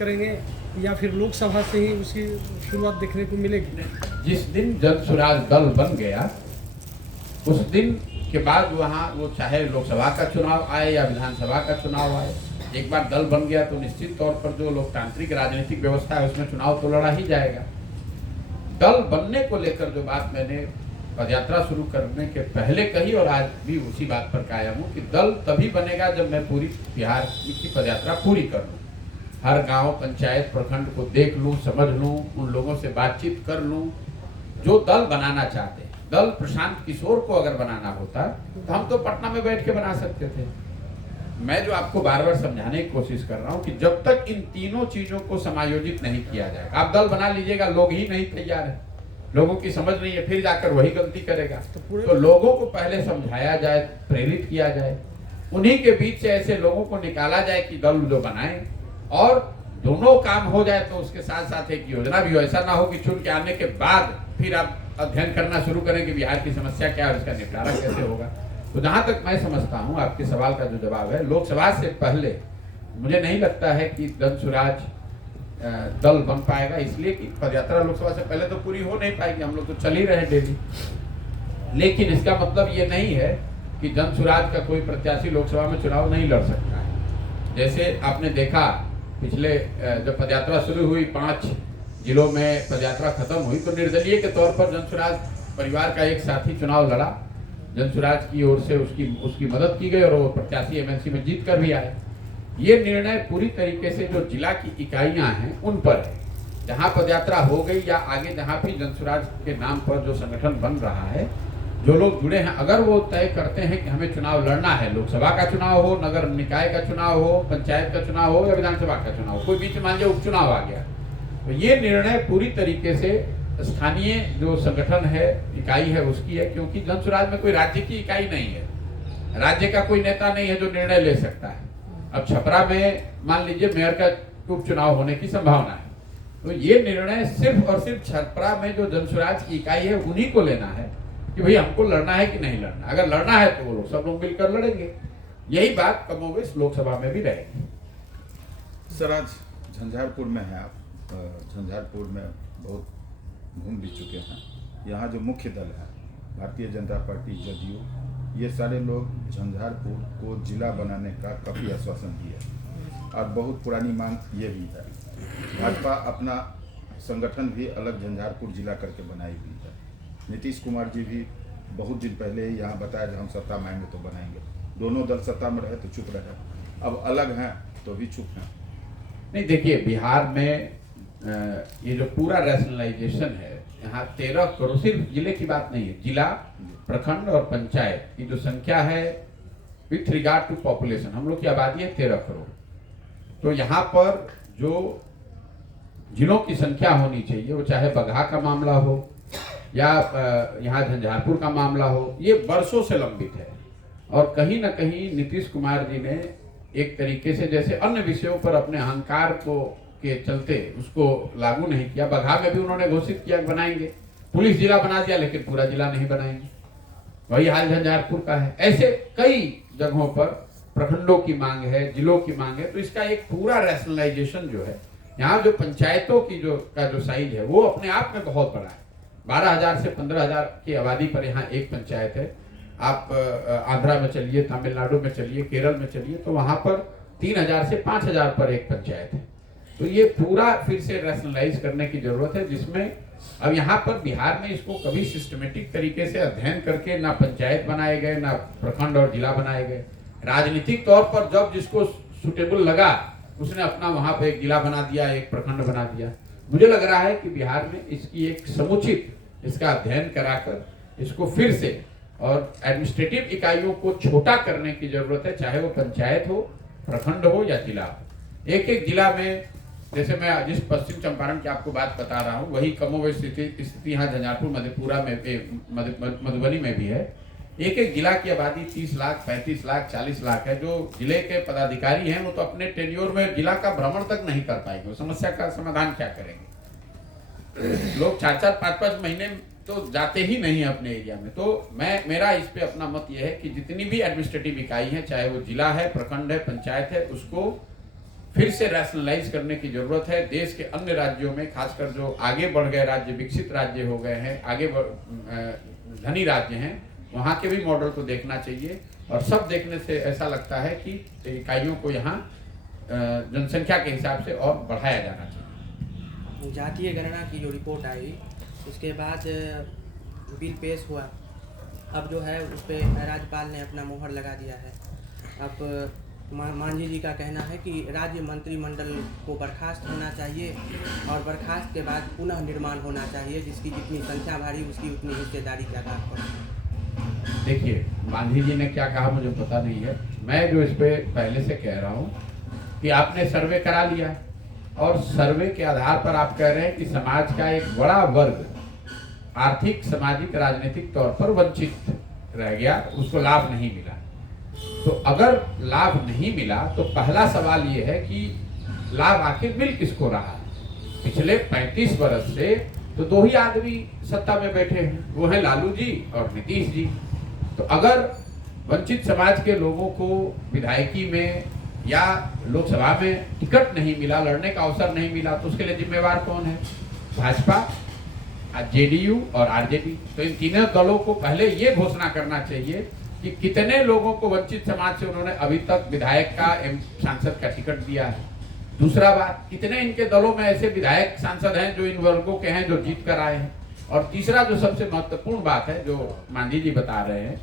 करेंगे या फिर लोकसभा से ही उसकी शुरुआत देखने को मिलेगी? जिस दिन जनसुराज दल बन गया उस दिन के बाद वहाँ वो चाहे लोकसभा का चुनाव आए या विधानसभा का चुनाव आए, एक बार दल बन गया तो निश्चित तौर पर जो लोकतांत्रिक राजनीतिक व्यवस्था है उसमें चुनाव तो लड़ा ही जाएगा। दल बनने को लेकर जो बात मैंने पदयात्रा शुरू करने के पहले कही और आज भी उसी बात पर कायम हूँ कि दल तभी बनेगा जब मैं पूरी बिहार की पदयात्रा पूरी कर लूँ, हर गांव पंचायत प्रखंड को देख लूं, समझ लूं, उन लोगों से बातचीत कर लूं जो दल बनाना चाहते हैं। दल प्रशांत किशोर को अगर बनाना होता तो हम तो पटना में बैठ के बना सकते थे। मैं जो आपको बार बार समझाने की कोशिश कर रहा हूं कि जब तक इन तीनों चीजों को समायोजित नहीं किया जाएगा, आप दल बना लीजिएगा, लोग ही नहीं तैयार है, लोगों की समझ नहीं है, फिर जाकर वही गलती करेगा। तो लोगों को पहले समझाया जाए, प्रेरित किया जाए, उन्हीं के बीच से ऐसे लोगों को निकाला जाए कि दल जो बनाए और दोनों काम हो जाए तो उसके साथ साथ एक योजना भी हो। ऐसा ना हो कि चुन के आने के बाद फिर आप अध्ययन करना शुरू करें कि बिहार की समस्या क्या है और इसका निपटारा कैसे होगा। तो जहां तक मैं समझता हूं आपके सवाल का जो जवाब है, लोकसभा से पहले मुझे नहीं लगता है कि जनसुराज दल बन पाएगा, इसलिए कि पदयात्रा लोकसभा से पहले तो पूरी हो नहीं पाएगी, हम लोग तो चल ही रहे डेली। लेकिन इसका मतलब ये नहीं है कि जनसुराज का कोई प्रत्याशी लोकसभा में चुनाव नहीं लड़ सकता है। जैसे आपने देखा पिछले जब पदयात्रा शुरू हुई 5 जिलों में पदयात्रा खत्म हुई तो निर्दलीय के तौर पर जनसुराज परिवार का एक साथी चुनाव लड़ा, जनसुराज की ओर से उसकी मदद की गई और वो प्रत्याशी एमएनसी में जीत कर भी आए। ये निर्णय पूरी तरीके से जो जिला की इकाइयां हैं उन पर है, जहां पदयात्रा हो गई या आगे जहां भी जनसुराज के नाम पर जो संगठन बन रहा है, जो लोग जुड़े हैं, अगर वो तय करते हैं कि हमें चुनाव लड़ना है, लोकसभा का चुनाव हो, नगर निकाय का चुनाव हो, पंचायत का चुनाव हो या विधानसभा का चुनाव हो, कोई बीच मान लीजिए उपचुनाव आ गया, तो ये निर्णय पूरी तरीके से स्थानीय जो संगठन है, इकाई है उसकी है, क्योंकि जनसुराज में कोई राज्य की इकाई नहीं है, राज्य का कोई नेता नहीं है जो निर्णय ले सकता है। अब छपरा में मान लीजिए मेयर का उपचुनाव होने की संभावना है, तो ये निर्णय सिर्फ और सिर्फ छपरा में जो जनसुराज की इकाई है उन्हीं को लेना है कि भाई हमको लड़ना है कि नहीं लड़ना। अगर लड़ना है तो वो लोग सब लोग मिलकर लड़ेंगे। यही बात कमोबेश लोकसभा में भी रहेगी। सर, आज झंझारपुर में है आप, झंझारपुर में बहुत घूम भी चुके हैं। यहाँ जो मुख्य दल है भारतीय जनता पार्टी, जदयू, ये सारे लोग झंझारपुर को जिला बनाने का काफ़ी आश्वासन दिए और बहुत पुरानी मांग ये भी है। भाजपा अपना संगठन भी अलग झंझारपुर जिला करके बनाई हुई है। नीतीश कुमार जी भी बहुत दिन पहले ही यहाँ बताया जब हम सत्ता में आएंगे तो बनाएंगे। दोनों दल सत्ता में रहे तो चुप रहे, अब अलग हैं तो भी चुप हैं। नहीं, देखिए बिहार में ये जो पूरा रैशनलाइजेशन है, यहाँ 13 करोड़, सिर्फ जिले की बात नहीं है, जिला, प्रखंड और पंचायत की जो संख्या है विथ रिगार्ड टू पॉपुलेशन, हम लोग की आबादी है 13 करोड़। तो यहाँ पर जो जिलों की संख्या होनी चाहिए, वो चाहे बगहा का मामला हो या यहाँ झंझारपुर का मामला हो, ये वर्षों से लंबित है और कहीं ना कहीं नीतीश कुमार जी ने एक तरीके से जैसे अन्य विषयों पर अपने अहंकार को के चलते उसको लागू नहीं किया। बगहा में भी उन्होंने घोषित किया कि बनाएंगे, पुलिस जिला बना दिया लेकिन पूरा जिला नहीं बनाएंगे, वही हाल झंझारपुर का है। ऐसे कई जगहों पर प्रखंडों की मांग है, जिलों की मांग है, तो इसका एक पूरा रैशनलाइजेशन जो है, यहाँ जो पंचायतों की जो साइज है वो अपने आप में बहुत बड़ा है। 12,000 से 15,000 की आबादी पर यहाँ एक पंचायत है। आप आंध्रा में चलिए, तमिलनाडु में चलिए, केरल में चलिए, तो वहां पर 3,000 से 5,000 पर एक पंचायत है। तो ये पूरा फिर से रैशनलाइज करने की जरूरत है, जिसमें अब यहाँ पर बिहार में इसको कभी सिस्टमेटिक तरीके से अध्ययन करके ना पंचायत बनाए गए, ना प्रखंड और जिला बनाए गए। राजनीतिक तौर पर जब जिसको सुटेबल लगा उसने अपना वहां पर एक जिला बना दिया, एक प्रखंड बना दिया। मुझे लग रहा है कि बिहार में इसकी एक समुचित इसका अध्ययन कराकर इसको फिर से और एडमिनिस्ट्रेटिव इकाइयों को छोटा करने की जरूरत है, चाहे वो पंचायत हो, प्रखंड हो या जिला। एक एक जिला में, जैसे मैं जिस पश्चिम चंपारण की आपको बात बता रहा हूँ, वही कमोबेश स्थिति यहाँ झंझारपुर, मधेपुरा में, मधुबनी में भी है। एक एक जिला की आबादी 30 लाख, 35 लाख, 40 लाख है। जो जिले के पदाधिकारी हैं वो तो अपने टेन्योर में जिला का भ्रमण तक नहीं कर पाएंगे, वो समस्या का समाधान क्या करेंगे। लोग 4-4, 5-5 महीने तो जाते ही नहीं है अपने एरिया में। तो मेरा इस पे अपना मत यह है कि जितनी भी एडमिनिस्ट्रेटिव इकाई है, चाहे वो जिला है, प्रखंड है, पंचायत है, उसको फिर से रैशनलाइज करने की जरूरत है। देश के अन्य राज्यों में, खासकर जो आगे बढ़ गए राज्य, विकसित राज्य हो गए हैं, धनी राज्य हैं, वहाँ के भी मॉडल को देखना चाहिए। और सब देखने से ऐसा लगता है कि इकाइयों को यहाँ जनसंख्या के हिसाब से और बढ़ाया जाना चाहिए। जातीय गणना की जो रिपोर्ट आई उसके बाद बिल पेश हुआ, अब जो है उस पर राज्यपाल ने अपना मोहर लगा दिया है। अब मांझी जी का कहना है कि राज्य मंत्रिमंडल को बर्खास्त होना चाहिए और बर्खास्त के बाद पुनः निर्माण होना चाहिए, जिसकी जितनी संख्या भारी उसकी उतनी हिस्सेदारी के आधार पर। देखिए, मांझी जी ने क्या कहा मुझे पता नहीं है। मैं जो इस पे पहले से कह रहा हूँ कि आपने सर्वे करा लिया और सर्वे के आधार पर आप कह रहे हैं कि समाज का एक बड़ा वर्ग आर्थिक, सामाजिक, राजनीतिक तौर पर वंचित रह गया, उसको लाभ नहीं मिला। तो अगर लाभ नहीं मिला तो पहला सवाल ये है कि लाभ आखिर मिल किसको रहा है। पिछले 35 वर्ष से तो दो ही आदमी सत्ता में बैठे हैं, वो है लालू जी और नीतीश जी। तो अगर वंचित समाज के लोगों को विधायकी में या लोकसभा में टिकट नहीं मिला, लड़ने का अवसर नहीं मिला, तो उसके लिए जिम्मेवार कौन है? भाजपा, जेडीयू और आरजेडी। तो इन तीनों दलों को पहले ये घोषणा करना चाहिए कि कितने लोगों को वंचित समाज से उन्होंने अभी तक विधायक का सांसद का टिकट दिया है। दूसरा बात, कितने इनके दलों में ऐसे विधायक सांसद हैं जो इन वर्गों के हैं, जो जीत कर आए हैं। और तीसरा जो सबसे महत्वपूर्ण बात है, जो मांझी जी बता रहे हैं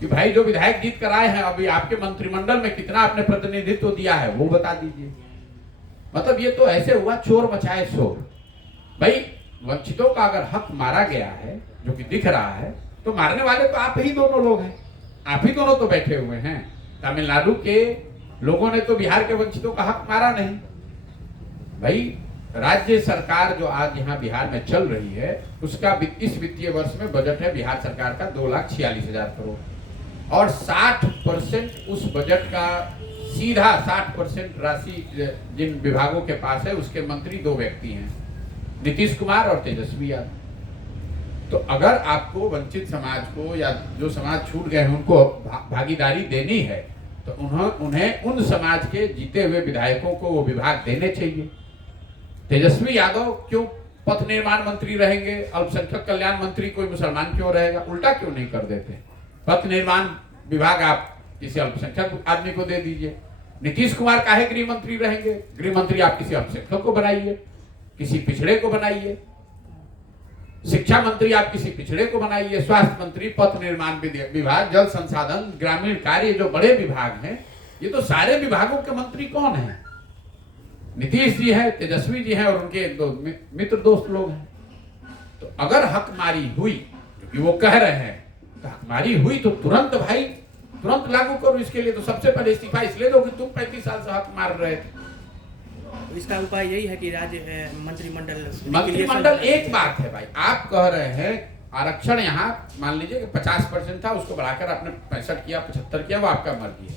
कि भाई जो विधायक जीत कर आए हैं, अभी आपके मंत्रिमंडल में कितना आपने प्रतिनिधित्व दिया है वो बता दीजिए। मतलब ये तो ऐसे हुआ चोर मचाए शोर। भाई वंचितों का अगर हक मारा गया है, जो कि दिख रहा है, तो मारने वाले तो आप ही दोनों लोग हैं, आप ही दोनों तो बैठे हुए हैं। तमिलनाडु के लोगों ने तो बिहार के वंचितों का हक मारा नहीं। भाई राज्य सरकार जो आज यहाँ बिहार में चल रही है, उसका इस वित्तीय वर्ष में बजट है बिहार सरकार का 2,46,000 करोड़ और 60% उस बजट का सीधा 60% राशि जिन विभागों के पास है उसके मंत्री दो व्यक्ति हैं, नीतीश कुमार और तेजस्वी यादव। तो अगर आपको वंचित समाज को या जो समाज छूट गए हैं उनको भागीदारी देनी है तो उन्हें उन समाज के जीते हुए विधायकों को वो विभाग देने चाहिए। तेजस्वी यादव क्यों पथ निर्माण मंत्री रहेंगे? अल्पसंख्यक कल्याण मंत्री कोई मुसलमान क्यों रहेगा? उल्टा क्यों नहीं कर देते? पथ निर्माण विभाग आप किसी अल्पसंख्यक आदमी को दे दीजिए। नीतीश कुमार काहे गृह मंत्री रहेंगे? गृह मंत्री आप किसी अल्पसंख्यक को बनाइए, किसी पिछड़े को बनाइए। शिक्षा मंत्री आप किसी पिछड़े को बनाइए। स्वास्थ्य मंत्री, पथ निर्माण विभाग, जल संसाधन, ग्रामीण कार्य, जो बड़े विभाग हैं, ये तो सारे विभागों के मंत्री कौन हैं? नीतीश जी हैं, तेजस्वी जी हैं और उनके एक दो मित्र दोस्त लोग हैं। तो अगर हकमारी हुई, क्योंकि वो कह रहे हैं, तो हकमारी हुई तो तुरंत लागू करो। इसके लिए तो सबसे पहले इस्तीफा इसलिए दो कि तुम 35 साल से हक मार रहे थे। इसका उपाय यही है कि राज्य मंत्रिमंडल एक बात है भाई, आप कह रहे हैं आरक्षण यहाँ मान लीजिए कि 50% था, उसको बढ़ाकर आपने 65 किया, 75 किया, वो आपका मर्जी है।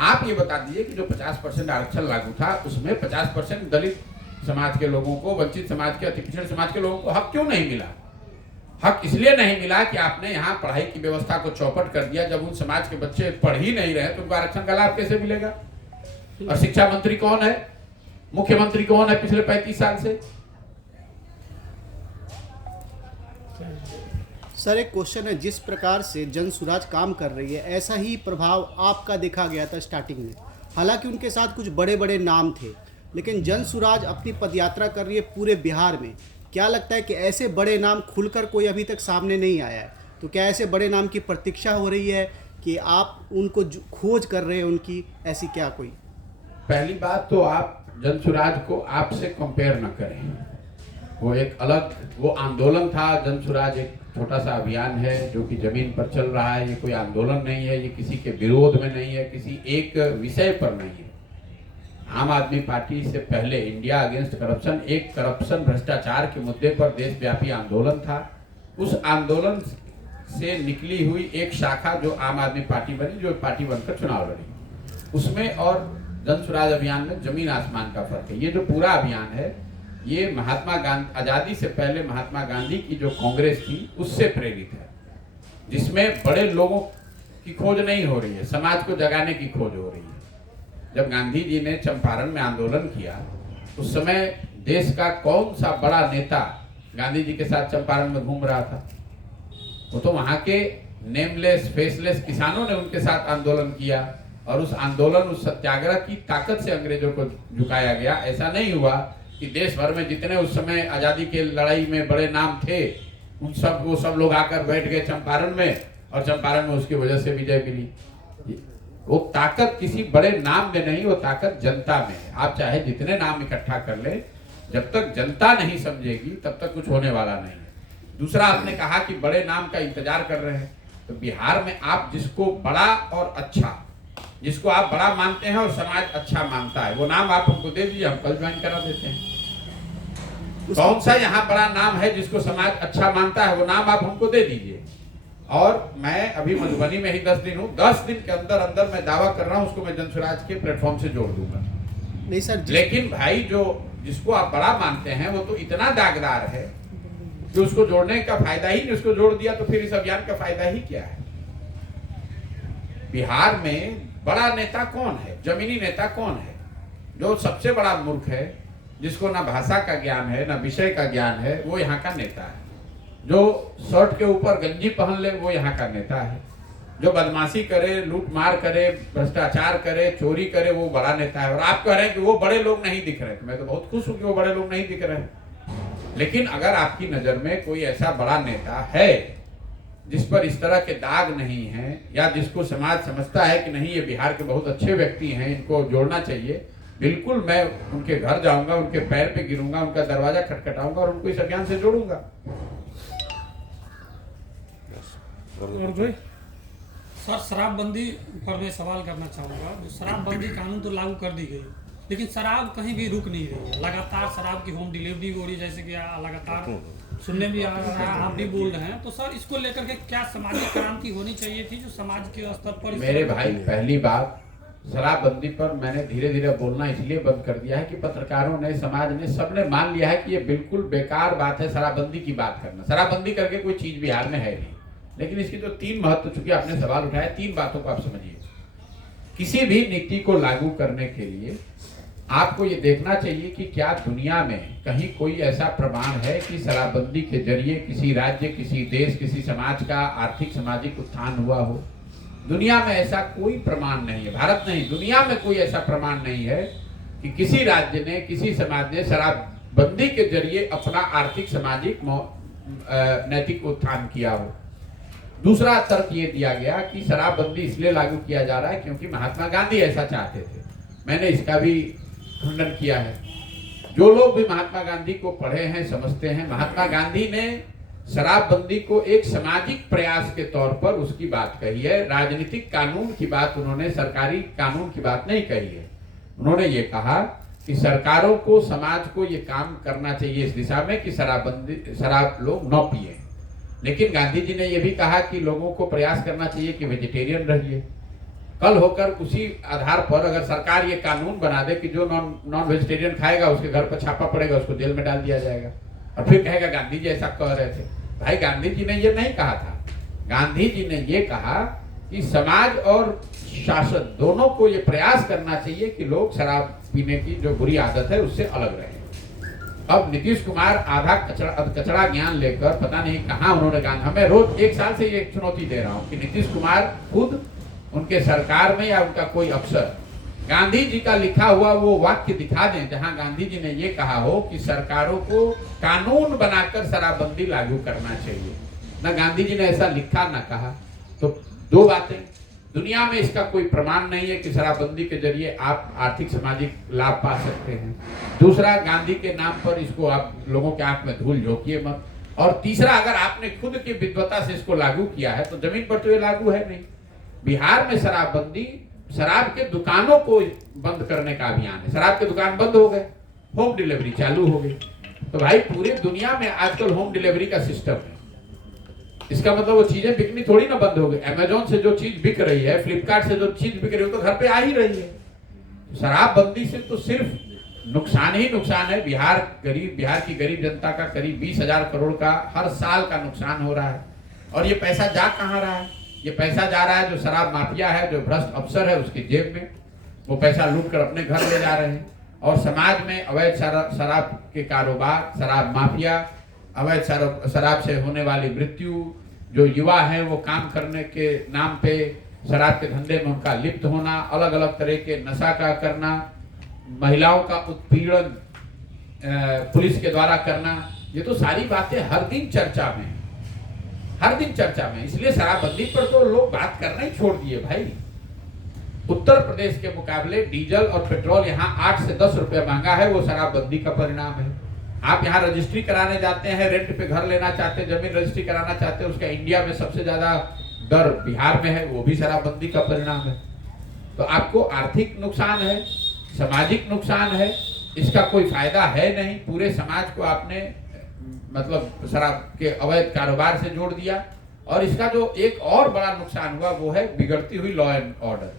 आप ये बता दीजिए कि जो 50% आरक्षण लागू था उसमें 50% दलित समाज के लोगों को, वंचित समाज के, अति पिछड़े समाज के लोगों को हक क्यों नहीं मिला? हक इसलिए नहीं मिला कि आपने यहाँ पढ़ाई की व्यवस्था को चौपट कर दिया। जब उन समाज के बच्चे पढ़ ही नहीं रहे तो उनको आरक्षण का लाभ कैसे मिलेगा? और शिक्षा मंत्री कौन है? मुख्यमंत्री कौन है पिछले 35 साल से? सर एक क्वेश्चन है, जिस प्रकार से जन सुराज काम कर रही है ऐसा ही प्रभाव आपका देखा गया था स्टार्टिंग में। हालांकि उनके साथ कुछ बड़े बड़े नाम थे, लेकिन जन सुराज अपनी पदयात्रा कर रही है पूरे बिहार में। क्या लगता है कि ऐसे बड़े नाम खुलकर कोई अभी तक सामने नहीं आया है, तो क्या ऐसे बड़े नाम की प्रतीक्षा हो रही है कि आप उनको खोज कर रहे हैं उनकी, ऐसी क्या कोई? पहली बात तो आप जन सुराज को आपसे कंपेयर न करें। वो एक अलग वो आंदोलन था। जन सुराज एक छोटा सा अभियान है जो कि जमीन पर चल रहा है। ये कोई आंदोलन नहीं है, ये किसी के विरोध में नहीं है, किसी एक विषय पर नहीं है। आम आदमी पार्टी से पहले इंडिया अगेंस्ट करप्शन एक करप्शन भ्रष्टाचार के मुद्दे पर देशव्यापी आंदोलन था। उस आंदोलन से निकली हुई एक शाखा जो आम आदमी पार्टी बनी, जो पार्टी बनकर चुनाव लड़ी, उसमें और जन सुराज अभियान में जमीन आसमान का फर्क है। ये जो पूरा अभियान है ये महात्मा गांधी, आजादी से पहले महात्मा गांधी की जो कांग्रेस थी उससे प्रेरित है, जिसमें बड़े लोगों की खोज नहीं हो रही है, समाज को जगाने की खोज हो रही है। जब गांधी जी ने चंपारण में आंदोलन किया, उस समय देश का कौन सा बड़ा नेता गांधी जी के साथ चंपारण में घूम रहा था? वो तो वहां के नेमलेस फेसलेस किसानों ने उनके साथ आंदोलन किया, और उस आंदोलन, उस सत्याग्रह की ताकत से अंग्रेजों को झुकाया गया। ऐसा नहीं हुआ कि देश भर में जितने उस समय आजादी के लड़ाई में बड़े नाम थे, उन सब वो सब लोग आकर बैठ गए चंपारण में, और चंपारण में उसकी वजह से विजय मिली। वो ताकत किसी बड़े नाम में नहीं, वो ताकत जनता में है। आप चाहे जितने नाम इकट्ठा कर ले, जब तक जनता नहीं समझेगी तब तक कुछ होने वाला नहीं है। दूसरा, आपने कहा कि बड़े नाम का इंतजार कर रहे हैं, तो बिहार में आप जिसको बड़ा और अच्छा, जिसको आप बड़ा मानते हैं और समाज अच्छा मानता है, वो नाम आप हमको दे दीजिए, हम कल ज्वाइन करा देते हैं। कौन सा यहाँ बड़ा नाम है जिसको समाज अच्छा मानता है, वो नाम आप हमको दे दीजिए। और मैं अभी मधुबनी में ही 10 दिन हूँ, 10 दिन के अंदर अंदर मैं दावा कर रहा हूँ उसको मैं जनसुराज के प्लेटफॉर्म से जोड़ दूंगा। नहीं सर, लेकिन भाई जो जिसको आप बड़ा मानते हैं वो तो इतना दागदार है कि उसको जोड़ने का फायदा ही नहीं। उसको जोड़ दिया तो फिर इस अभियान का फायदा ही क्या है? बिहार में बड़ा नेता कौन है, जमीनी नेता कौन है? जो सबसे बड़ा मूर्ख है, जिसको ना भाषा का ज्ञान है ना विषय का ज्ञान है, वो यहाँ का नेता है। जो शर्ट के ऊपर गंजी पहन ले, वो यहाँ का नेता है। जो बदमाशी करे, लूट मार करे, भ्रष्टाचार करे, चोरी करे, वो बड़ा नेता है। और आप कह रहे हैं कि वो बड़े लोग नहीं दिख रहे, तो मैं तो बहुत खुश हूं कि वो बड़े लोग नहीं दिख रहे। लेकिन अगर आपकी नजर में कोई ऐसा बड़ा नेता है जिस पर इस तरह के दाग नहीं है, या जिसको समाज समझता है कि नहीं ये बिहार के बहुत अच्छे व्यक्ति हैं, इनको जोड़ना चाहिए, बिल्कुल मैं उनके घर जाऊंगा, उनके पैर पे गिरूंगा, उनका दरवाजा खटखटाऊंगा और उनको इस अभियान से जोड़ूंगा। और भाई सर, शराबबंदी पर मैं सवाल करना चाहूँगा। जो शराबबंदी कानून तो लागू कर दी गई, लेकिन शराब कहीं भी रुक नहीं रही है। लगातार शराब की होम डिलीवरी हो रही है, जैसे कि लगातार सुनने भी आ रहा है, आप भी बोल रहे हैं। तो सर, इसको लेकर के क्या सामाजिक क्रांति होनी चाहिए थी जो समाज के स्तर पर? मेरे भाई, पहली बात, शराबबंदी पर मैंने धीरे धीरे बोलना इसलिए बंद कर दिया है कि पत्रकारों ने, समाज ने, सबने मान लिया है कि ये बिल्कुल बेकार बात है शराबबंदी की बात करना। शराबबंदी करके कोई चीज बिहार में है नहीं। लेकिन इसकी तो 3 महत्व, चूंकि आपने सवाल उठाया, 3 बातों को आप समझिए। किसी भी नीति को लागू करने के लिए आपको ये देखना चाहिए कि क्या दुनिया में कहीं कोई ऐसा प्रमाण है कि शराबबंदी के जरिए किसी राज्य, किसी देश, किसी समाज का आर्थिक सामाजिक उत्थान हुआ हो। दुनिया में ऐसा कोई प्रमाण नहीं है। भारत नहीं, दुनिया में कोई ऐसा प्रमाण नहीं है कि किसी राज्य ने, किसी समाज ने शराबबंदी के जरिए अपना आर्थिक, सामाजिक, नैतिक उत्थान किया हो। दूसरा तर्क ये दिया गया कि शराबबंदी इसलिए लागू किया जा रहा है क्योंकि महात्मा गांधी ऐसा चाहते थे। मैंने इसका भी खंडन किया है। जो लोग भी महात्मा गांधी को पढ़े हैं, समझते हैं, महात्मा गांधी ने शराबबंदी को एक सामाजिक प्रयास के तौर पर उसकी बात कही है। राजनीतिक कानून की बात उन्होंने, सरकारी कानून की बात नहीं कही है। उन्होंने ये कहा कि सरकारों को, समाज को ये काम करना चाहिए इस दिशा में कि शराब लोग न पिए। लेकिन गांधी जी ने यह भी कहा कि लोगों को प्रयास करना चाहिए कि वेजिटेरियन रहिए। कल होकर उसी आधार पर अगर सरकार ये कानून बना दे कि जो नॉन वेजिटेरियन खाएगा उसके घर पर छापा पड़ेगा, उसको जेल में डाल दिया जाएगा, और फिर कहेगा गांधी जी ऐसा कह रहे थे। भाई, गांधी जी ने ये नहीं कहा था। गांधी जी ने ये कहा कि समाज और शासन दोनों को ये प्रयास करना चाहिए कि लोग शराब पीने की जो बुरी आदत है उससे अलग रहे। अब नीतीश कुमार आधा कचरा ज्ञान लेकर पता नहीं कहां उन्होंने गांधी, हमें रोज 1 साल से ये चुनौती दे रहा हूं कि नीतीश कुमार खुद, उनके सरकार में या उनका कोई अफसर गांधी जी का लिखा हुआ वो वाक्य दिखा दें जहां गांधी जी ने ये कहा हो कि सरकारों को कानून बनाकर शराबबंदी लागू करना चाहिए। ना गांधी जी ने ऐसा लिखा ना कहा। तो 2 बातें, दुनिया में इसका कोई प्रमाण नहीं है कि शराबबंदी के जरिए आप आर्थिक सामाजिक लाभ पा सकते हैं। दूसरा, गांधी के नाम पर इसको आप लोगों के आंख में धूल झोंकिए मत। और तीसरा, अगर आपने खुद की विद्वता से इसको लागू किया है तो जमीन पर तो ये लागू है नहीं। बिहार में शराबबंदी, शराब के दुकानों को बंद करने का अभियान है। शराब के दुकान बंद हो गए, होम डिलीवरी चालू हो गई। तो भाई, पूरी दुनिया में आजकल होम डिलीवरी का सिस्टम है। इसका मतलब वो चीजें बिकनी थोड़ी ना बंद हो गई। अमेजोन से जो चीज बिक रही है, फ्लिपकार्ट से जो चीज बिक रही है, तो घर पे आ ही रही है। शराबबंदी से तो सिर्फ नुकसान ही नुकसान है। बिहार की गरीब जनता का करीब 20,000 करोड़ का हर साल का नुकसान हो रहा है। और ये पैसा जा कहाँ रहा है? ये पैसा जा रहा है जो शराब माफिया है, जो भ्रष्ट अफसर है, उसकी जेब में। वो पैसा लूट कर अपने घर ले जा रहे हैं। और समाज में अवैध शराब के कारोबार, शराब माफिया, अवैध शराब से होने वाली मृत्यु, जो युवा हैं वो काम करने के नाम पे शराब के धंधे में उनका लिप्त होना, अलग अलग तरह के नशा का करना, महिलाओं का उत्पीड़न पुलिस के द्वारा करना, ये तो सारी बातें हर दिन चर्चा में, हर दिन चर्चा में। इसलिए शराबबंदी पर तो लोग बात करना ही छोड़ दिए भाई। उत्तर प्रदेश के मुकाबले डीजल और पेट्रोल यहाँ 8 से 10 रुपए महंगा है, वो शराबबंदी का परिणाम है। आप यहाँ रजिस्ट्री कराने जाते हैं, रेंट पे घर लेना चाहते हैं, जमीन रजिस्ट्री कराना चाहते हैं, उसका इंडिया में सबसे ज्यादा दर बिहार में है, वो भी शराबबंदी का परिणाम है। तो आपको आर्थिक नुकसान है, सामाजिक नुकसान है, इसका कोई फायदा है नहीं। पूरे समाज को आपने मतलब शराब के अवैध कारोबार से जोड़ दिया। और इसका जो एक और बड़ा नुकसान हुआ वो है बिगड़ती हुई लॉ एंड ऑर्डर।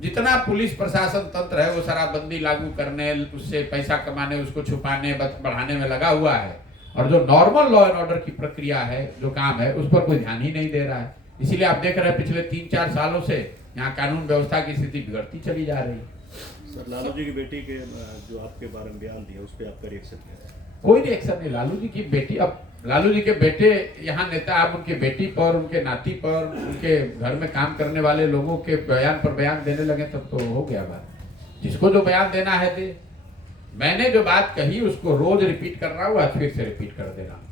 जितना पुलिस प्रशासन तंत्र है वो शराबबंदी लागू करने, उससे पैसा कमाने, उसको छुपाने बढ़ाने में लगा हुआ है, और जो नॉर्मल लॉ एंड ऑर्डर की प्रक्रिया है, जो काम है, उस पर कोई ध्यान ही नहीं दे रहा है। इसीलिए आप देख रहे हैं पिछले 3-4 सालों से यहाँ कानून व्यवस्था की स्थिति बिगड़ती चली जा रही है। सर, लालू जी की बेटी के जो आपके बारे में बयान दिया उस पर आपका रिएक्शन क्या है? कोई रिएक्शन नहीं। लालू जी की बेटी, अब लालू जी के बेटे यहाँ नेता, आप उनके बेटी पर, उनके नाती पर, उनके घर में काम करने वाले लोगों के बयान पर बयान देने लगे, तब तो हो गया बात। जिसको जो बयान देना है दे। मैंने जो बात कही उसको रोज रिपीट कर रहा हूँ, आज फिर से रिपीट कर दे रहा हूँ।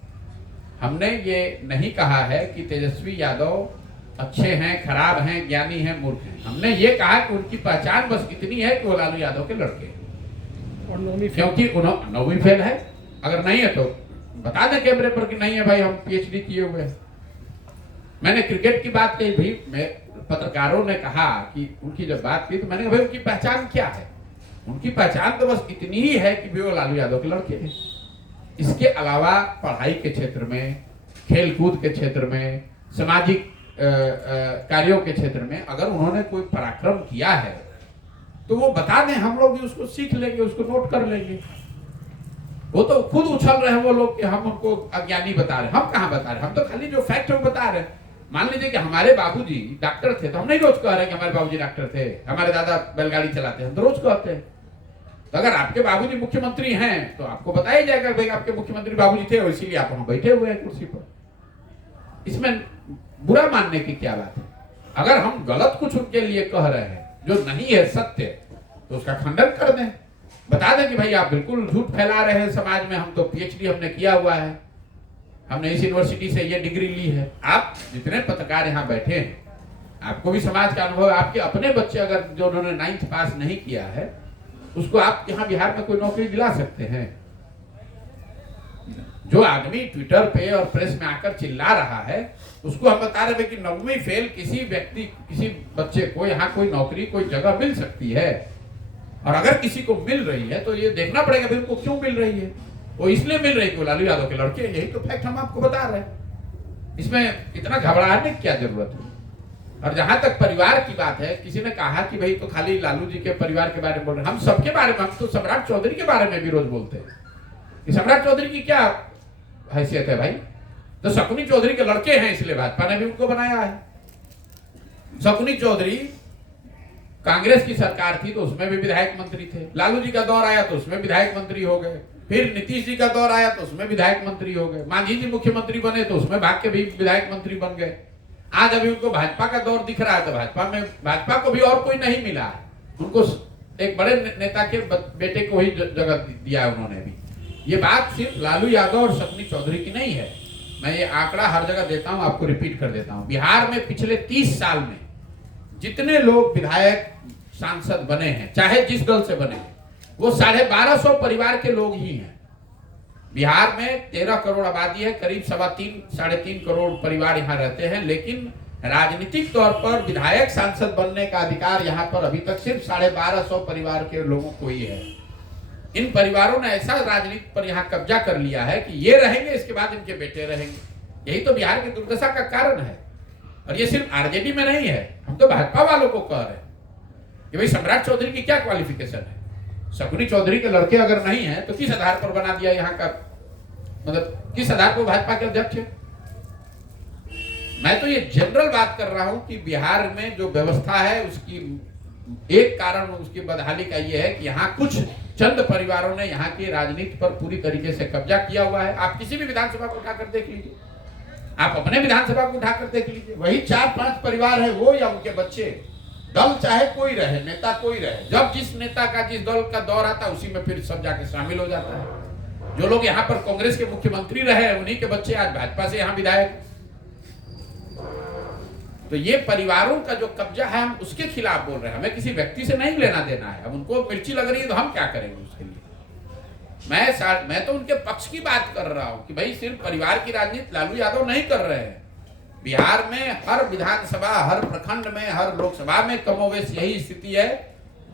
हमने ये नहीं कहा है कि तेजस्वी यादव अच्छे हैं, खराब हैं, ज्ञानी हैं, मूर्ख हैं। हमने ये कहा कि उनकी पहचान बस इतनी है कि वो लालू यादव के लड़के हैं, और 9वीं क्योंकि 9वीं फेल है। अगर नहीं है तो बता दें कैमरे पर कि नहीं है भाई, हम पीएचडी किए हुए हैं। मैंने क्रिकेट की बात कही भाई, मैं पत्रकारों ने कहा कि उनकी जब बात की तो मैंने कहा भाई उनकी पहचान क्या है? उनकी पहचान तो बस इतनी ही है कि वो लालू यादव के लड़के हैं। इसके अलावा पढ़ाई के क्षेत्र में, खेल कूद के क्षेत्र में, सामाजिक कार्यों के क्षेत्र में अगर उन्होंने कोई पराक्रम किया है तो वो बता दें, हम लोग भी उसको सीख लेंगे, उसको नोट कर लेंगे। वो तो खुद उछल रहे हैं वो लोग कि हम उनको अज्ञानी बता रहे हैं। हम कहाँ बता रहे हैं? हम तो खाली जो फैक्ट है वो बता रहे हैं। मान लीजिए कि हमारे बाबूजी डॉक्टर थे तो हम नहीं रोज कह रहे हैं कि हमारे बाबूजी डॉक्टर थे, हमारे दादा बैलगाड़ी चलाते हैं, हम तो रोज कहते हैं। तो अगर आपके बाबूजी मुख्यमंत्री हैं तो आपको बताया जाएगा भाई आपके मुख्यमंत्री बाबूजी थे और इसीलिए आप वहां बैठे हुए हैं कुर्सी पर। इसमें बुरा मानने की क्या बात है? अगर हम गलत कुछ उनके लिए कह रहे हैं जो नहीं है सत्य, तो उसका खंडन कर दें, बता दें कि भाई आप बिल्कुल झूठ फैला रहे हैं समाज में, हम तो पीएचडी हमने किया हुआ है, हमने इस यूनिवर्सिटी से ये डिग्री ली है। आप जितने पत्रकार यहाँ बैठे हैं, आपको भी समाज का अनुभव है। आपके अपने बच्चे अगर जो उन्होंने 9th पास नहीं किया है उसको आप यहाँ बिहार में कोई नौकरी दिला सकते हैं? जो आदमी ट्विटर पे और प्रेस में आकर चिल्ला रहा है उसको हम बता रहे हैं कि 9वीं फेल किसी व्यक्ति, किसी बच्चे को यहाँ कोई नौकरी, कोई जगह मिल सकती है। और अगर किसी को मिल रही है तो ये देखना पड़ेगा फिर उनको क्यों मिल रही है। वो इसलिए मिल रही है कि लालू यादव के लड़के, यही तो फैक्ट हम आपको बता रहे हैं। इसमें इतना घबराने की क्या जरूरत है? और जहां तक परिवार की बात है, किसी ने कहा कि भाई तो खाली लालू जी के परिवार के बारे में बोल रहे हैं। हम सबके बारे में, हम तो सम्राट चौधरी के बारे में भी रोज बोलते हैं कि सम्राट चौधरी की क्या हैसियत है भाई? तो शकुनी चौधरी के लड़के हैं इसलिए भाजपा ने भी उनको बनाया है। शकुनी चौधरी कांग्रेस की सरकार थी तो उसमें भी विधायक मंत्री थे, लालू जी का दौर आया तो उसमें विधायक मंत्री हो गए, फिर नीतीश जी का दौर आया तो उसमें विधायक मंत्री हो गए, मांझी जी मुख्यमंत्री बने तो उसमें भाग के भी विधायक मंत्री बन गए। आज अभी उनको भाजपा का दौर दिख रहा है तो भाजपा को भी और कोई नहीं मिला है, उनको एक बड़े नेता के बेटे को ही जगह दिया है उन्होंने भी। ये बात सिर्फ लालू यादव और शकुनी चौधरी की नहीं है, मैं ये आंकड़ा हर जगह देता हूं, आपको रिपीट कर देता हूं। बिहार में पिछले 30 साल में जितने लोग विधायक सांसद बने हैं, चाहे जिस दल से बने हैं, वो 1250 परिवार के लोग ही हैं। बिहार में 13 करोड़ आबादी है, करीब 3.5 करोड़ परिवार यहाँ रहते हैं, लेकिन राजनीतिक तौर पर विधायक सांसद बनने का अधिकार यहाँ पर अभी तक सिर्फ 1250 परिवार के लोगों को ही है। इन परिवारों ने ऐसा राजनीति पर यहाँ कब्जा कर लिया है कि ये रहेंगे, इसके बाद इनके बेटे रहेंगे। यही तो बिहार की दुर्दशा का कारण है। और ये सिर्फ आरजेडी में नहीं है, हम तो भाजपा वालों को कह रहे हैं कि भाई सम्राट चौधरी की क्या क्वालिफिकेशन है? शकुनी चौधरी के लड़के अगर नहीं है तो किस आधार पर बना दिया यहाँ का, मतलब किस आधार पर भाजपा के अध्यक्ष है? मैं तो ये जनरल बात कर रहा हूं कि बिहार में जो व्यवस्था है उसकी एक कारण उसकी बदहाली का ये है कि यहाँ कुछ चंद परिवारों ने यहाँ की राजनीति पर पूरी तरीके से कब्जा किया हुआ है। आप किसी भी विधानसभा को उठाकर देख लीजिए, आप अपने विधानसभा को उठाकर देख लीजिए, वही 4-5 परिवार है, वो या उनके बच्चे। दल चाहे कोई रहे, नेता कोई रहे, जब जिस नेता का जिस दल का दौर आता है उसी में फिर सब जाके शामिल हो जाता है। जो लोग यहाँ पर कांग्रेस के मुख्यमंत्री रहे, उन्हीं के बच्चे आज भाजपा से यहाँ विधायक। तो ये परिवारों का जो कब्जा है, हम उसके खिलाफ बोल रहे हैं। हमें किसी व्यक्ति से नहीं लेना देना है। अब उनको मिर्ची लग रही है तो हम क्या करेंगे उसके लिए। मैं तो उनके पक्ष की बात कर रहा हूं कि भाई सिर्फ परिवार की राजनीति लालू यादव नहीं कर रहे हैं। बिहार में हर विधानसभा, हर प्रखंड में, हर लोकसभा में कमोवेश यही स्थिति है।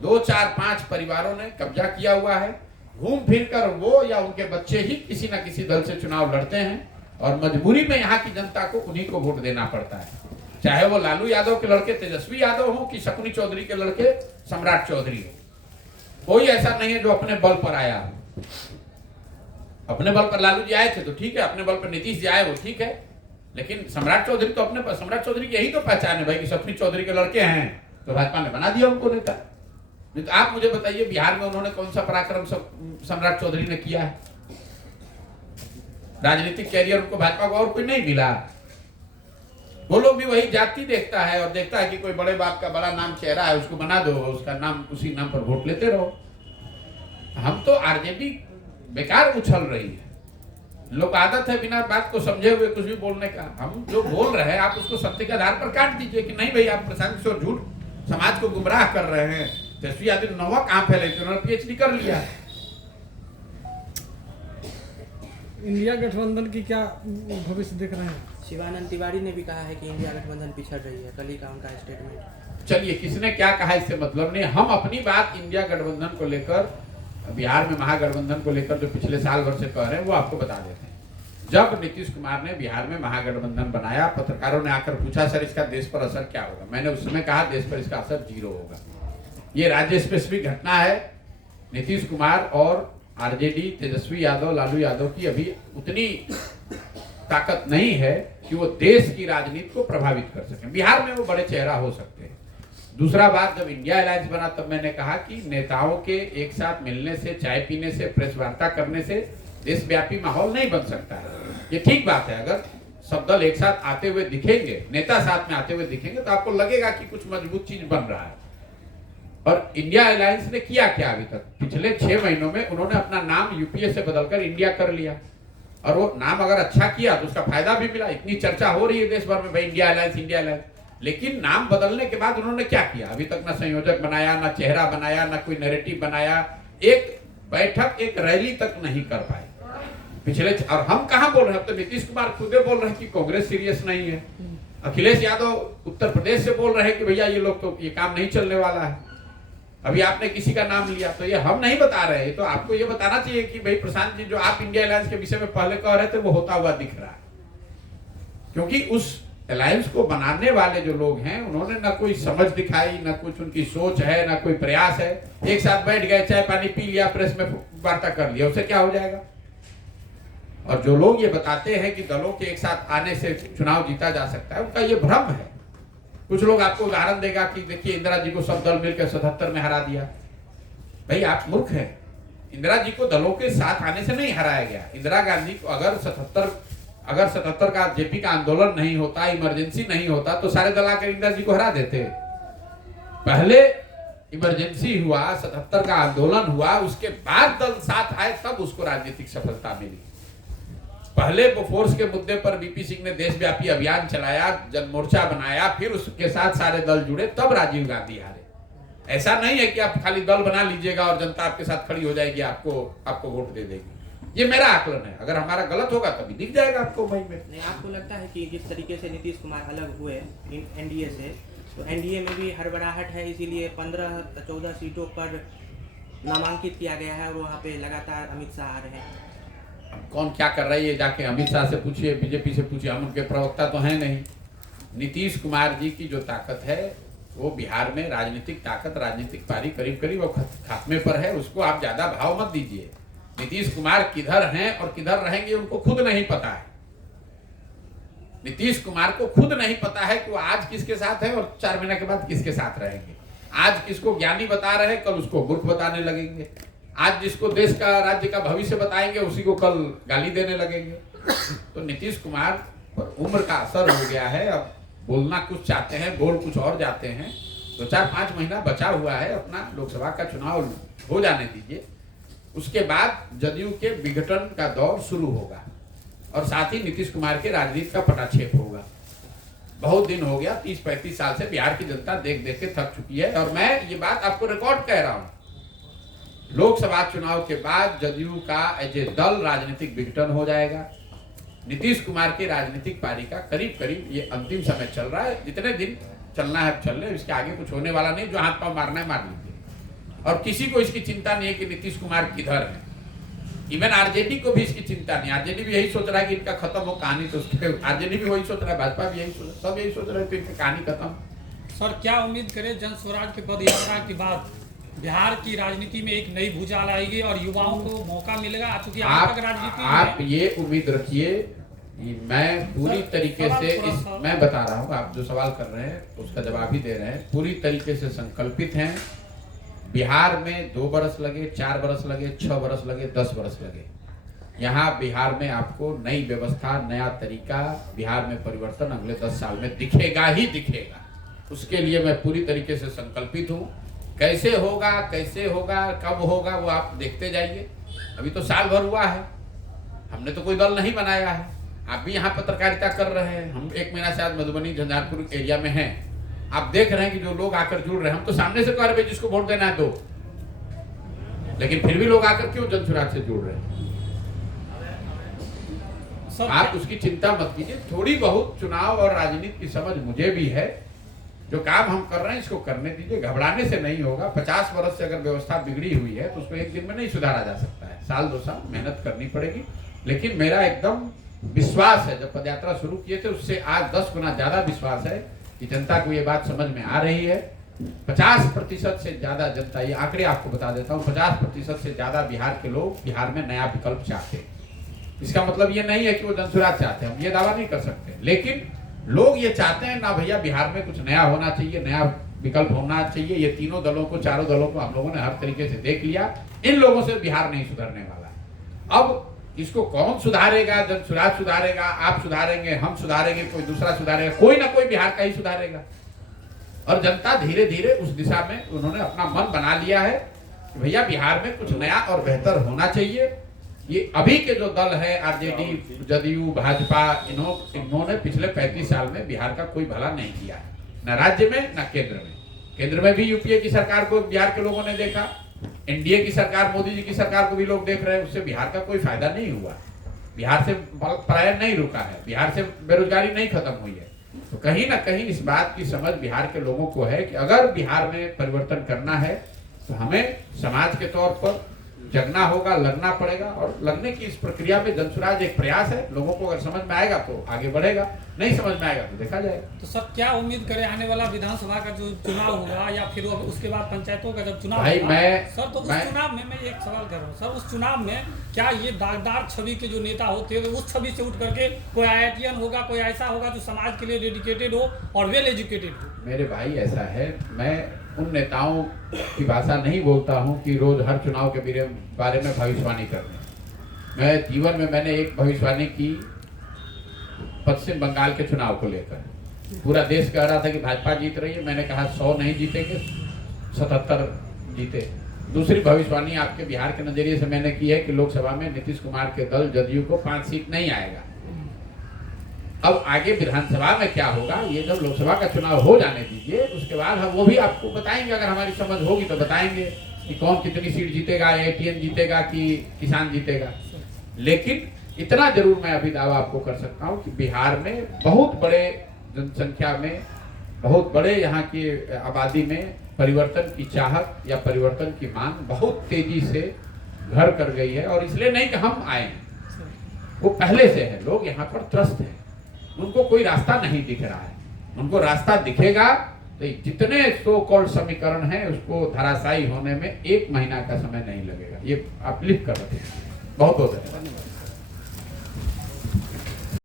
2, 4, 5 परिवारों ने कब्जा किया हुआ है। घूम फिर कर वो या उनके बच्चे ही किसी न किसी दल से चुनाव लड़ते हैं और मजबूरी में यहाँ की जनता को उन्हीं को वोट देना पड़ता है। चाहे वो लालू यादव के लड़के तेजस्वी यादव हो कि शकुनी चौधरी के लड़के सम्राट चौधरी हो, कोई ऐसा नहीं है जो अपने बल पर आया। अपने बल पर लालू जी आए थे तो ठीक है, अपने बल पर नीतीश जी आए वो ठीक है, लेकिन सम्राट चौधरी तो अपने पर, सम्राट चौधरी की यही तो पहचान है भाई कि शकुनी चौधरी के लड़के हैं तो भाजपा ने बना दिया उनको नेता। नहीं तो आप मुझे बताइए बिहार में उन्होंने कौन सा पराक्रम सम्राट चौधरी ने किया है? राजनीतिक कैरियर उनको भाजपा को और कोई नहीं मिला। वो लोग भी वही जाति देखता है और देखता है कि कोई बड़े बाप का बड़ा नाम चेहरा है, उसको बना दो, उसका नाम, उसी नाम पर वोट लेते रहो। हम तो आरजेडी बेकार उछल रही है। लोग आदत है बिना बात को समझे हुए कुछ भी बोलने का। हम जो बोल रहे हैं आप उसको सत्य के आधार पर काट दीजिए कि नहीं भाई आप प्रशांत किशोर झूठ समाज को गुमराह कर रहे हैं। तेजस्वी यादव नौवा कहाँ फैले थे, उन्होंने PhD कर लिया। इंडिया गठबंधन की क्या भविष्य देख रहे हैं? शिवानंद तिवारी ने भी कहा है कि इंडिया गठबंधन पिछड़ रही है, कल ही का उनका स्टेटमेंट। चलिए किसने क्या कहा इससे मतलब नहीं। हम अपनी बात इंडिया गठबंधन को लेकर, बिहार में महागठबंधन को लेकर जो पिछले साल भर से कह रहे हैं वो आपको बता देते हैं। जब नीतीश कुमार ने बिहार में महागठबंधन बनाया, पत्रकारों ने आकर पूछा सर इसका देश पर असर क्या होगा, मैंने उस समय कहा देश पर इसका असर 0 होगा। ये राज्य स्पेसिफिक घटना है। नीतीश कुमार और आरजेडी, तेजस्वी यादव, लालू यादव की अभी उतनी ताकत नहीं है कि वो देश की राजनीति को प्रभावित कर सकें। बिहार में वो बड़े चेहरा हो सकते हैं। दूसरा बात, जब इंडिया अलायंस बना तब मैंने कहा कि नेताओं के एक साथ मिलने से, चाय पीने से, प्रेस वार्ता करने से देशव्यापी माहौल नहीं बन सकता है। ये ठीक बात है। अगर सब दल एक साथ आते हुए दिखेंगे, नेता साथ में आते हुए दिखेंगे तो आपको लगेगा कि कुछ मजबूत चीज बन रहा है। और इंडिया अलायंस ने किया क्या अभी तक? पिछले 6 महीनों में उन्होंने अपना नाम यूपीए से बदलकर इंडिया कर लिया और वो नाम अगर अच्छा किया तो उसका फायदा भी मिला। इतनी चर्चा हो रही है देश भर में भाई इंडिया अलायंस, इंडिया अलायंस। लेकिन नाम बदलने के बाद उन्होंने क्या किया? अभी तक ना संयोजक बनाया, ना चेहरा बनाया, ना कोई नैरेटिव बनाया, एक बैठक, एक रैली तक नहीं कर पाए पिछले। और हम कहां बोल रहे हैं? अब तो नीतीश कुमार खुदे बोल रहे हैं कि कांग्रेस सीरियस नहीं है। अखिलेश यादव उत्तर प्रदेश से बोल रहे हैं कि भैया ये लोग तो ये काम नहीं चलने वाला है। अभी आपने किसी का नाम लिया तो ये हम नहीं बता रहे हैं, तो आपको ये बताना चाहिए कि भाई प्रशांत जी जो आप इंडिया अलायंस के विषय में पहले कह रहे थे वो होता हुआ दिख रहा है। क्योंकि उस अलायंस को बनाने वाले जो लोग हैं उन्होंने ना कोई समझ दिखाई, ना कुछ उनकी सोच है, ना कोई प्रयास है। एक साथ बैठ गए, चाय पानी पी लिया, प्रेस में वार्ता कर लिया, उससे क्या हो जाएगा? और जो लोग ये बताते हैं कि दलों के एक साथ आने से चुनाव जीता जा सकता है, उनका ये भ्रम है। कुछ लोग आपको उदाहरण देगा कि देखिए इंदिरा जी को सब दल मिलकर 77 में हरा दिया। भाई आप मूर्ख हैं। इंदिरा जी को दलों के साथ आने से नहीं हराया गया। इंदिरा गांधी को अगर 77 का जेपी का आंदोलन नहीं होता, इमरजेंसी नहीं होता तो सारे दल आकर इंदिरा जी को हरा देते। पहले इमरजेंसी हुआ, 77 का आंदोलन हुआ, उसके बाद दल साथ आए, तब उसको राजनीतिक सफलता मिली। पहले फोर्स के मुद्दे पर वीपी सिंह ने देशव्यापी अभियान चलाया, जनमोर्चा बनाया, फिर उसके साथ सारे दल जुड़े, तब राजीव गांधी हारे। ऐसा नहीं है कि आप खाली दल बना लीजिएगा और जनता आपके साथ खड़ी हो जाएगी, आपको वोट दे देगी। ये मेरा आकलन है। अगर हमारा गलत होगा तभी दिख जाएगा आपको मई में। नहीं, आपको लगता है कि जिस तरीके से नीतीश कुमार अलग हुए एनडीए से, तो एनडीए में भी हड़बड़ाहट है, इसीलिए 15-14 सीटों पर नामांकित किया गया है और वहाँ पे लगातार अमित शाह आ रहे हैं। कौन क्या कर रही है जाके अमित शाह से पूछिए, बीजेपी से पूछिए, हम उनके प्रवक्ता तो हैं नहीं। नीतीश कुमार जी की जो ताकत है वो बिहार में राजनीतिक ताकत, राजनीतिक पारी करीब करीब वो खात्मे पर है। उसको आप ज्यादा भाव मत दीजिए। नीतीश कुमार किधर हैं और किधर रहेंगे उनको खुद नहीं पता है। नीतीश कुमार को खुद नहीं पता है कि वो आज किसके साथ है और 4 महीने के बाद किसके साथ रहेंगे। आज किसको ज्ञानी बता रहे हैं, कल उसको मूर्ख बताने लगेंगे। आज जिसको देश का राज्य का भविष्य बताएंगे, उसी को कल गाली देने लगेंगे। तो नीतीश कुमार पर उम्र का असर हो गया है। अब बोलना कुछ चाहते हैं, बोल कुछ और जाते हैं। 2-4-5 महीना बचा हुआ है, अपना लोकसभा का चुनाव हो जाने दीजिए। उसके बाद जदयू के विघटन का दौर शुरू होगा और साथ ही नीतीश कुमार के राजनीति का पटाक्षेप होगा। बहुत दिन हो गया, 30-35 साल से बिहार की जनता देख देख के थक चुकी है। और मैं ये बात आपको रिकॉर्ड कह रहा हूं, लोकसभा चुनाव के बाद जदयू का एज ए दल राजनीतिक विघटन हो जाएगा। नीतीश कुमार की राजनीतिक पारी का करीब करीब ये अंतिम समय चल रहा है। जितने दिन चलना है चल ले, इसके आगे कुछ होने वाला नहीं। जो हाथ पांव मारना है मार लीजिए। और किसी को इसकी चिंता नहीं है कि नीतीश कुमार किधर है। इवन आरजेडी को भी इसकी चिंता नहीं। आरजेडी भी यही सोच रहा है कि इनका खत्म हो कहानी। तो उसके आरजेडी भी वही सोच रहा है, भाजपा भी यही सोच, सब यही सोच रहे हैं कि इनकी कहानी खत्म। सर क्या उम्मीद करें जन स्वराज के पद यात्रा के बाद बिहार की राजनीति में एक नई भूचाल आएगी और युवाओं को मौका मिलेगा? चूंकि आप ये उम्मीद रखिए। मैं पूरी तरीके से मैं बता रहा हूँ, आप जो सवाल कर रहे हैं उसका जवाब ही दे रहे हैं। पूरी तरीके से संकल्पित हैं। बिहार में 2 बरस लगे, 4 बरस लगे, 6 बरस लगे, 10 बरस लगे, यहाँ बिहार में आपको नई व्यवस्था, नया तरीका, बिहार में परिवर्तन अगले 10 साल में दिखेगा ही दिखेगा। उसके लिए मैं पूरी तरीके से संकल्पित हूँ। कैसे होगा, कब होगा, वो आप देखते जाइए। अभी तो साल भर हुआ है, हमने तो कोई दल नहीं बनाया है। आप भी यहाँ पत्रकारिता कर रहे हैं। हम 1 महीना से आज मधुबनी झंझारपुर एरिया में हैं। आप देख रहे हैं कि जो लोग आकर जुड़ रहे हैं, हम तो सामने से कह रहे हैं जिसको वोट देना है दो, लेकिन फिर भी लोग आकर क्यों जन स्वराज से जुड़ रहे हैं? आप उसकी चिंता मत कीजिए। थोड़ी बहुत चुनाव और राजनीति की समझ मुझे भी है। जो काम हम कर रहे हैं इसको करने दीजिए, घबराने से नहीं होगा। 50 वर्ष से अगर व्यवस्था बिगड़ी हुई है तो उसको एक दिन में नहीं सुधारा जा सकता है। साल 2 साल मेहनत करनी पड़ेगी। लेकिन मेरा एकदम विश्वास है, जब पदयात्रा शुरू किए थे उससे आज 10 गुना ज्यादा विश्वास है कि जनता को ये बात समझ में आ रही है। 50% से ज्यादा जनता, ये आंकड़े आपको बता देता हूँ, 50% से ज्यादा बिहार के लोग बिहार में नया विकल्प चाहते हैं। इसका मतलब ये नहीं है कि वो जन स्वराज चाहते हैं, हम ये दावा नहीं कर सकते। लेकिन लोग ये चाहते हैं ना भैया, बिहार में कुछ नया होना चाहिए, नया विकल्प होना चाहिए। ये तीनों दलों को, चारों दलों को हम लोगों ने हर तरीके से देख लिया। इन लोगों से बिहार नहीं सुधरने वाला। अब इसको कौन सुधारेगा? जन स्वराज सुधारेगा, आप सुधारेंगे, हम सुधारेंगे, कोई दूसरा सुधारेगा, कोई ना कोई बिहार का ही सुधारेगा। और जनता धीरे धीरे उस दिशा में उन्होंने अपना मन बना लिया है कि भैया बिहार में कुछ नया और बेहतर होना चाहिए। ये अभी के जो दल है, आरजेडी, जदयू, भाजपा, इन्होंने पिछले 35 साल में बिहार का कोई भला नहीं किया है, न राज्य में न केंद्र में। केंद्र में भी यूपीए की सरकार को बिहार के लोगों ने देखा, एनडीए की सरकार, मोदी जी की सरकार को भी लोग देख रहे हैं। उससे बिहार का कोई फायदा नहीं हुआ। बिहार से पलायन नहीं रुका है, बिहार से बेरोजगारी नहीं खत्म हुई है। तो कहीं ना कहीं इस बात की समझ बिहार के लोगों को है कि अगर बिहार में परिवर्तन करना है तो हमें समाज के तौर पर जगना होगा, लगना पड़ेगा। और लगने की इस प्रक्रिया में जन स्वराज एक प्रयास है। लोगों को अगर समझ में आएगा तो आगे बढ़ेगा, नहीं समझ में आएगा तो देखा जाएगा। तो सर क्या उम्मीद करें आने वाला विधानसभा का जो चुनाव होगा या फिर उसके बाद पंचायतों का जब चुनाव भाई होगा, मैं सर तो उस चुनाव में मैं एक सवाल कर रहा हूँ सर, उस चुनाव में क्या ये दागदार छवि के जो नेता होते हैं उस छवि से उठ करके कोई IITian होगा, कोई ऐसा होगा जो समाज के लिए डेडिकेटेड हो और वेल एजुकेटेड हो? मेरे भाई ऐसा है, मैं उन नेताओं की भाषा नहीं बोलता हूं कि रोज हर चुनाव के बारे में भविष्यवाणी करने। मैं जीवन में मैंने एक भविष्यवाणी की पश्चिम बंगाल के चुनाव को लेकर। पूरा देश कह रहा था कि भाजपा जीत रही है, मैंने कहा 100 नहीं जीतेंगे, 77 जीते। दूसरी भविष्यवाणी आपके बिहार के नजरिए से मैंने की है कि लोकसभा में नीतीश कुमार के दल जदयू को 5 सीट नहीं आएगा। अब आगे विधानसभा में क्या होगा, ये जब लोकसभा का चुनाव हो जाने दीजिए, उसके बाद हम वो भी आपको बताएंगे। अगर हमारी समझ होगी तो बताएंगे कि कौन कितनी सीट जीतेगा, IITian जीतेगा कि किसान जीतेगा। लेकिन इतना जरूर मैं अभी दावा आपको कर सकता हूँ कि बिहार में बहुत बड़े जनसंख्या में, बहुत बड़े यहाँ की आबादी में परिवर्तन की चाहत या परिवर्तन की मांग बहुत तेजी से घर कर गई है। और इसलिए नहीं कि हम आए हैं, वो पहले से है। लोग यहाँ पर त्रस्त हैं, उनको कोई रास्ता नहीं दिख रहा है। उनको रास्ता दिखेगा तो जितने सो कॉल्ड समीकरण हैं उसको धराशायी होने में 1 महीना का समय नहीं लगेगा। ये आप लिख कर रखें। बहुत बहुत धन्यवाद।